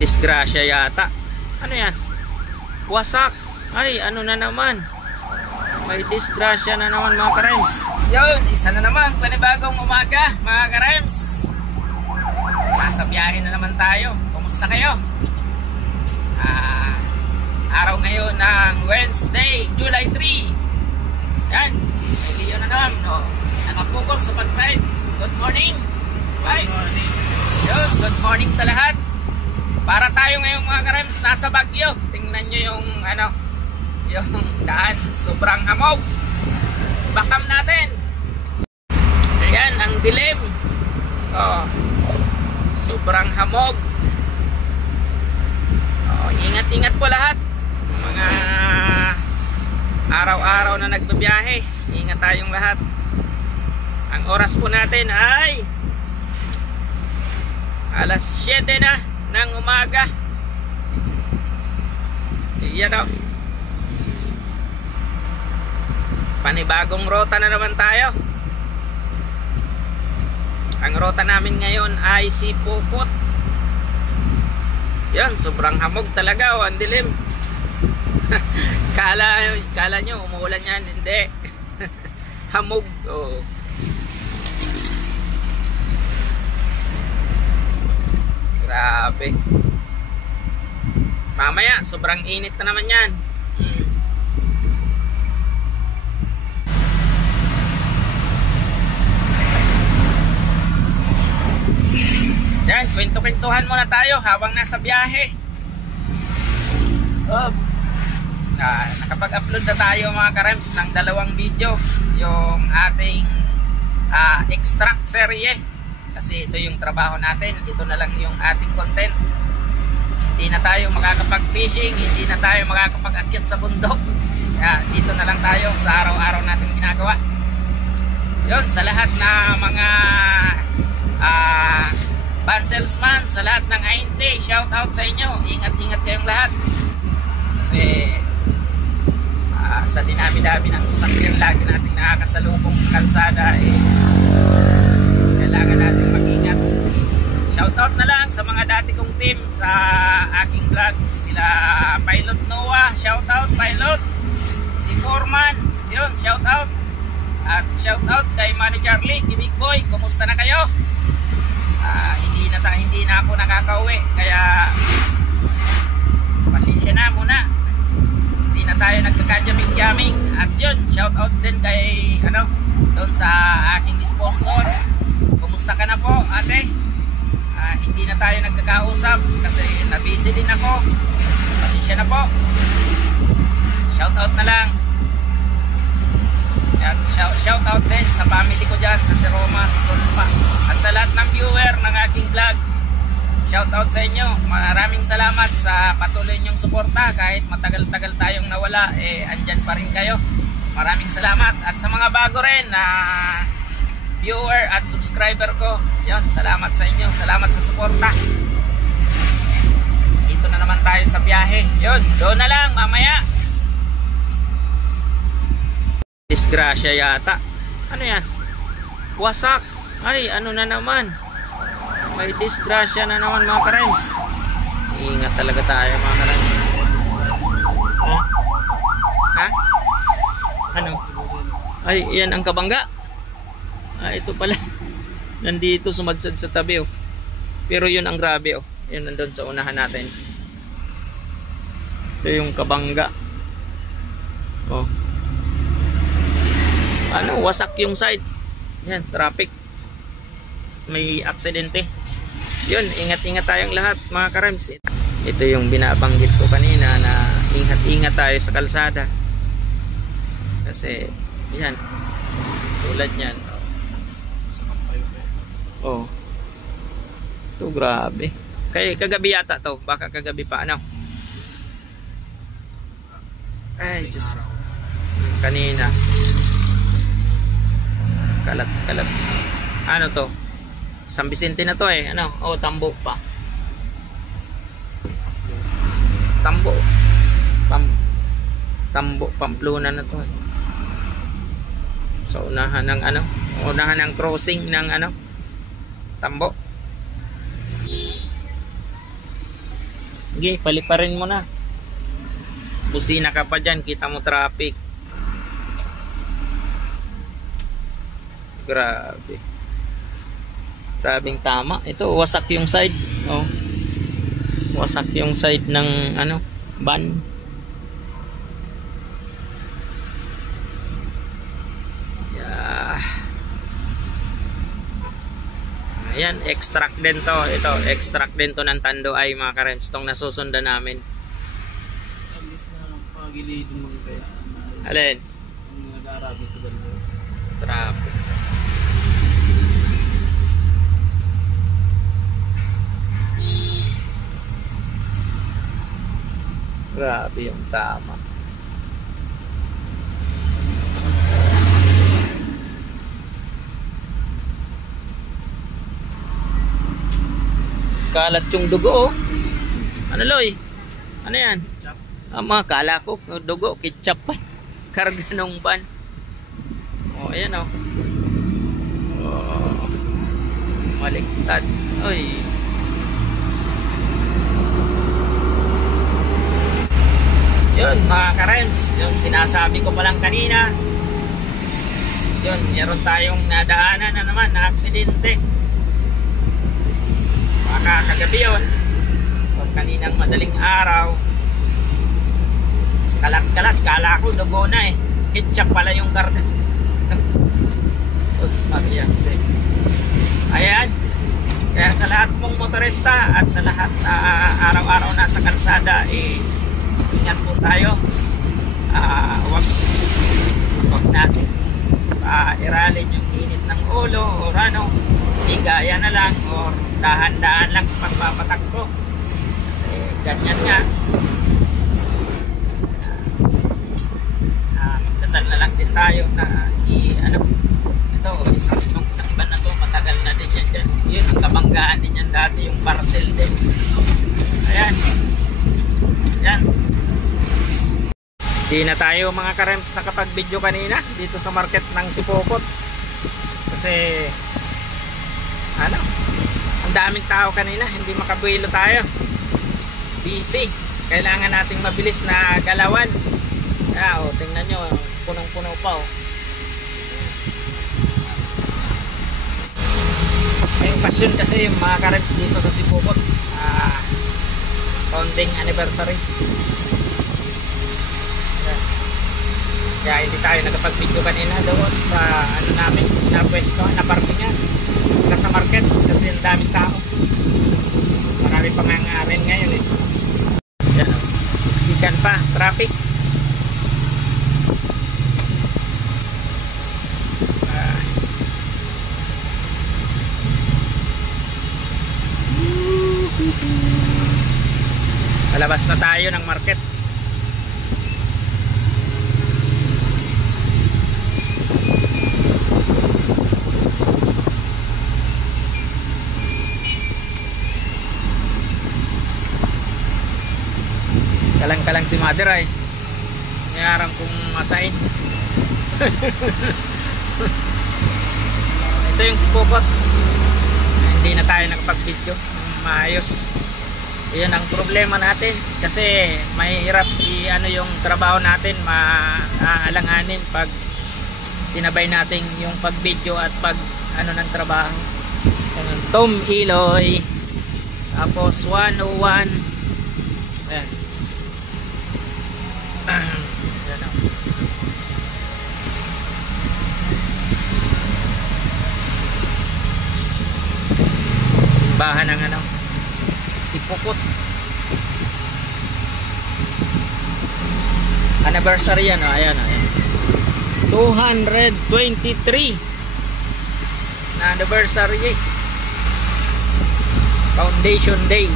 Disgrasya yata. Ano yan? Wasak. Ay, ano na naman? May disgrasya na naman mga ka-Rems. Yun, isa na naman. Panibagong umaga mga ka-Rems. Nasa biyahe na naman tayo. Kumusta kayo? Araw ngayon ng Wednesday, July 3. Yan. May Leo na naman. No? Nakapukos sa pag-drive. Good morning. Bye. Yun, good morning sa lahat. Para tayo ngayong mga ka-Rems nasa Baguio. Tingnan nyo yung yung daan. Sobrang hamog. Bakam natin. Ayan, ang dilim. Oh, sobrang hamog. Oh, ingat-ingat po lahat. Mga araw-araw na nagbabiyahe. Ingat tayong lahat. Ang oras po natin ay alas 7 na ng umaga. Iyan o. Panibagong rota na naman tayo. Ang rota namin ngayon ay si Puput. Yan, sobrang hamog talaga o, ang dilim. Kala nyo umuulan yan, hindi. Hamog o. Grabe. Mamaya, sobrang init na naman yan. Yan, kwento-kwentuhan muna tayo habang nasa biyahe. Nakapag-upload na tayo mga ka-Rems ng 2 video. Yung ating extract serye. Kasi ito yung trabaho natin. Ito na lang yung ating content. Hindi na tayo makakapag-fishing. Hindi na tayo makakapag-akyat sa bundok. Dito na lang tayo sa araw-araw natin ginagawa. Yun, sa lahat na mga van salesman, sa lahat ng ainte, shout out sa inyo. Ingat-ingat kayong lahat. Kasi sa dinami-dami ng sasakyan lagi natin nakakasalubong sa kalsada, kailangan natin mag-ingat. Shoutout na lang sa mga dati kong team sa aking vlog. Sila Pilot Noah, shoutout Pilot. Si Foreman, yun, shoutout. At shoutout kay Manager Lee, Big Boy, kumusta na kayo? Hindi na ako nakakauwi, kaya pasensya na muna. Hindi na tayo nagkakajaming-jaming. At yun, shoutout din kay doon sa aking sponsor. Kumusta ka na po, ate? Hindi na tayo nagkakausap kasi na-busy din ako. Pasensya na po. Shoutout na lang. At shoutout din sa family ko dyan, sa Roma, sa Solpa. At sa lahat ng viewer ng aking vlog, shoutout sa inyo. Maraming salamat sa patuloy niyong suporta. Kahit matagal-tagal tayong nawala, andyan pa rin kayo. Maraming salamat. At sa mga bago rin na viewer at subscriber ko, yan, salamat sa inyo. Salamat sa suporta. Dito na naman tayo sa biyahe. Yun, doon na lang mamaya. Disgrasya yata. Ano yan? Wasak. Ay, ano na naman? May disgrasya na naman mga ka-Rems. Ingat talaga tayo mga ka-Rems. Ha? Ano? Ay, yan ang kabangga. Ito pala. Nandito sumadsad sa tabi oh. Pero yun ang grabe oh. Yun nandun sa unahan natin. Ito yung kabangga. Oh. Wasak yung side. Yan, traffic. May aksidente. Yun, ingat-ingat tayong lahat mga ka-Rems. Ito yung binabanggit ko kanina na ingat-ingat tayo sa kalsada. Kasi yan, tulad yan. Oh. Ito grabe. Kagabi yata to. Baka kagabi pa Ay, Diyos. Kanina. Kalat. Ano to? San Vicente na to Tambo pa. Tambo, Pamplona na to Sa unahan ng crossing ng Tambo. Sige, paliparin mo na. Busina ka pa dyan, kita mo traffic. Grabe. Grabing tama. Ito, wasak yung side. Oh. Wasak yung side ng ano, van. Yeah. Ayan, extract din to. Ito, extract din to ng Tanduay mga karems. Itong nasusundan namin. Alin? Traffic. Grabe yung tama. Kalat yung dugo oh. Ano Loy? Ano yan? Kala ko dugo, ketchup pa. Karga nung van. Oh, ayan oh. Oh. Maliktad. Oy. Yun mga karems, yung sinasabi ko palang kanina. Yun, meron tayong nadaanan na naman na aksidente. Baka kagabi yun, o kaninang madaling araw. Kalat-kalat, kala ko dugo na eh. Ketchup pala yung karga. Sus Maria. Ayan. Kaya sa lahat mong motorista at sa lahat araw-araw nasa kalsada, ingat po tayo. Wag natin iralin yung init ng ulo o ano, higaya na lang o dahan-dahan lang sa pagpapatakbo. Kasi ganyan nga. Magdasal na lang din tayo na ito, isang iba na to, matagal na din yan dyan. Yun, ang kabanggaan din yan dati, yung parcel din. Ayan. Yan. Di na tayo mga karems nakapag-video kanina dito sa market ng Sipokot. Kasi ang daming tao kanina, hindi makabuelo tayo. Busy. Kailangan nating mabilis na galawan. Tingnan nyo, punong-puno pa oh. May pasyon kasi yung mga karems dito sa Sipokot. Founding anniversary. Kaya hindi tayo nagpag-video kanina doon sa namin na pwesto, na parkingan sa market kasi ang daming tao. Marami pangangarin ngayon eh. Yan, siksikan pa, traffic. Palabas na tayo ng market. Kalang-kalang si mother ay mayarang kong masain. Ito yung Sipokot. Hindi na tayo nakapag-video maayos. Yan ang problema natin kasi mahirap yung trabaho natin, maalanganin pag sinabay natin yung pag-video at pag ng trabaho. Tom Iloy, tapos 101. Ayan. Simbahan ng Sipokot. Anniversary yan ayan. 223 na anniversary. Foundation Day.